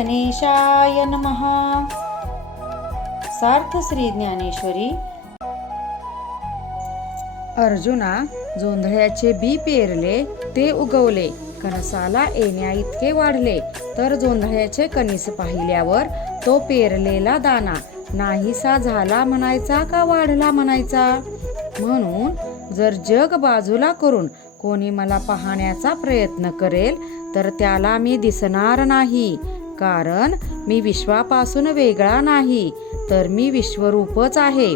गणेशाय नमः. सार्थ श्री ज्ञानेश्वरी. अर्जुना जोंधळ्याचे बी पेरले ते उगवले. कणसाला येण्या इतके वाढले तर जोंधळ्याचे कणीस पाहिल्यावर तो पेरलेला दाना. नाहीसा झाला म्हणायचा का वाढला म्हणायचा? म्हणून जर जग बाजूला करून कोणी मला पाहण्याचा प्रयत्न करेल तर त्याला मी दिसणार नाही. कारण मी विश्वापासून वेगळा नाही तर मी विश्वरूपच आहे.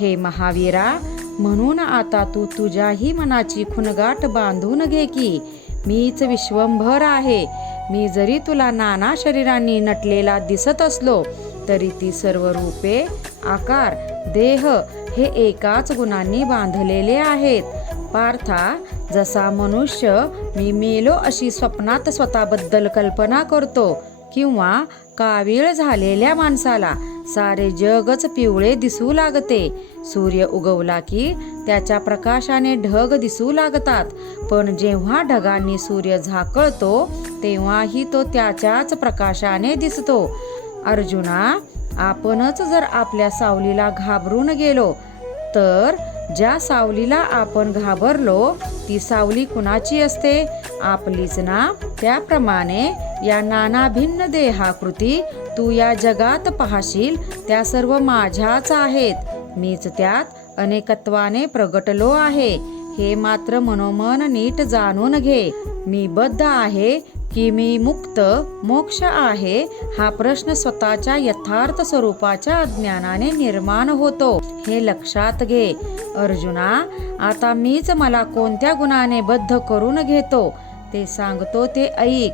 हे महावीरा म्हणून आता तू तुझ्याही मनाची खुणगाट बांधून घे की मीच विश्वंभर आहे. मी जरी तुला नाना शरीरांनी नटलेला दिसत असलो तरी ती सर्व रूपे आकार देह हे एकाच गुणांनी बांधलेले आहेत. पार्था जसा मनुष्य मी मेलो अशी स्वप्नात स्वतःबद्दल कल्पना करतो. किंवा कावीळ झालेल्या माणसाला सारे जगच पिवळे दिसू लागते. सूर्य उगवला की त्याच्या प्रकाशाने ढग दिसू लागतात. पण जेव्हा ढगांनी सूर्य झाकळतो तेव्हाही तो त्याच्याच प्रकाशाने दिसतो. अर्जुना आपणच जर आपल्या सावलीला घाबरून गेलो तर ज्या सावलीला आपण घाबरलो ती सावली कुणाची असते? आपलीच ना? त्याप्रमाणे या नाना भिन्न देहाकृती तू या जगात पाहशील त्या सर्व माझ्याच आहेत. मीच त्यात अनेकत्वाने प्रगटलो आहे. हे मात्र मनोमन नीट जाणून घे. मी बद्ध आहे की मी मुक्त मोक्ष आहे हा प्रश्न स्वतःच्या यथार्थ स्वरूपाच्या अज्ञानाने निर्माण होतो. हे लक्षात घे. अर्जुना आता मीच मला कोणत्या गुणाने बद्ध करून घेतो? ते सांगतो ते ऐक.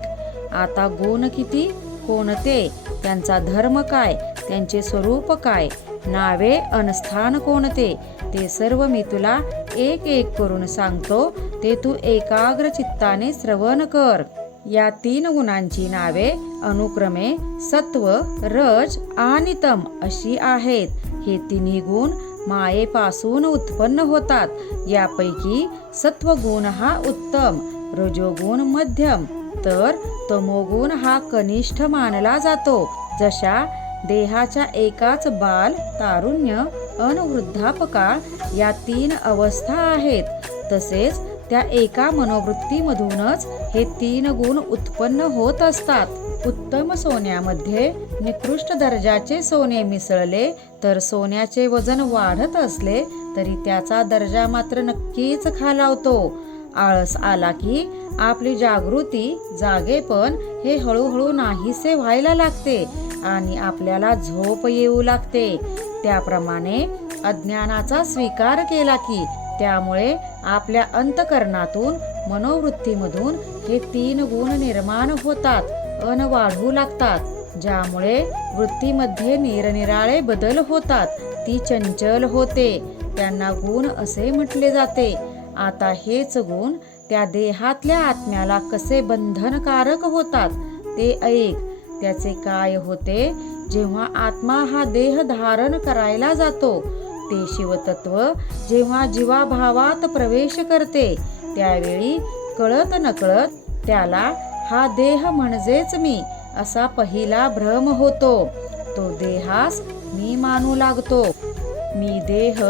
आता गुण किती? कोणते त्यांचा धर्म काय? त्यांचे स्वरूप काय? नावे अनस्थान कोणते ते? सर्व मी तुला एक एक करून सांगतो. ते तू एकाग्र चित्ताने श्रवण कर. या तीन गुणांची नावे अनुक्रमे सत्व रज आणि तम अशी आहेत. हे तिन्ही गुण मायेपासून उत्पन्न होतात. यापैकी सत्वगुण हा उत्तम रजोगुण मध्यम. तर तमोगुण हा कनिष्ठ मानला जातो. जशा देहाच्या एकाच बाल तारुण्य अनवृद्धापकाळ या तीन अवस्था आहेत तसेच त्या एका मनोवृत्तीमधूनच हे तीन गुण उत्पन्न होत असतात. उत्तम सोन्यामध्ये निकृष्ट दर्जाचे सोने मिसळले तर सोन्याचे वजन वाढत असले तरी त्याचा दर्जा मात्र नक्कीच खालावतो. आळस आला की आपली जागृती जागेपण हे हळूहळू नाहीसे व्हायला लागते आणि आपल्याला झोप येऊ लागते. त्याप्रमाणे अज्ञानाचा स्वीकार केला की त्यामुळे आपल्या अंतकरणातून मनोवृत्तीमधून हे तीन गुण निर्माण होतात अन वाढू लागतात ज्यामुळे वृत्तीमध्ये निरनिराळे बदल होतात. ती चंचल होते. त्यांना गुण असे म्हटले जाते. आता हेच गुण त्या देहातल्या आत्म्याला कसे बंधनकारक होतात ते ऐक. त्याचे काय होते? जेव्हा आत्मा हा देह धारण करायला जातो ते शिवतत्व जेव्हा जीवाभावात प्रवेश करते त्यावेळी कळत नकळत त्याला हा देह म्हणजेच मी असा पहिला भ्रम होतो. तो देहास मी मानू लागतो. मी देह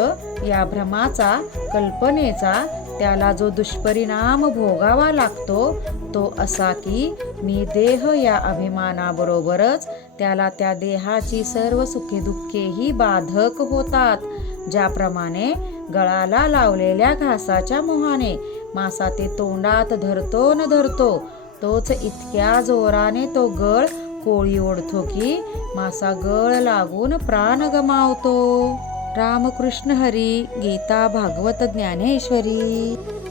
या भ्रमाचा कल्पनेचा त्याला जो दुष्परिणाम भोगावा लागतो तो असा की मी देह या अभिमानाबरोबरच त्याला त्या देहाची सर्व सुखे दुःखेही बाधक होतात ज्याप्रमाणे गळाला लावलेल्या घासाच्या मोहाने मासा ते तोंडात धरतो न धरतो तोच इतक्या जोराने तो गळ कोळी ओढतो की मासा गळ लागून प्राण गमावतो. रामकृष्ण हरी गीता भागवत ज्ञानेश्वरी।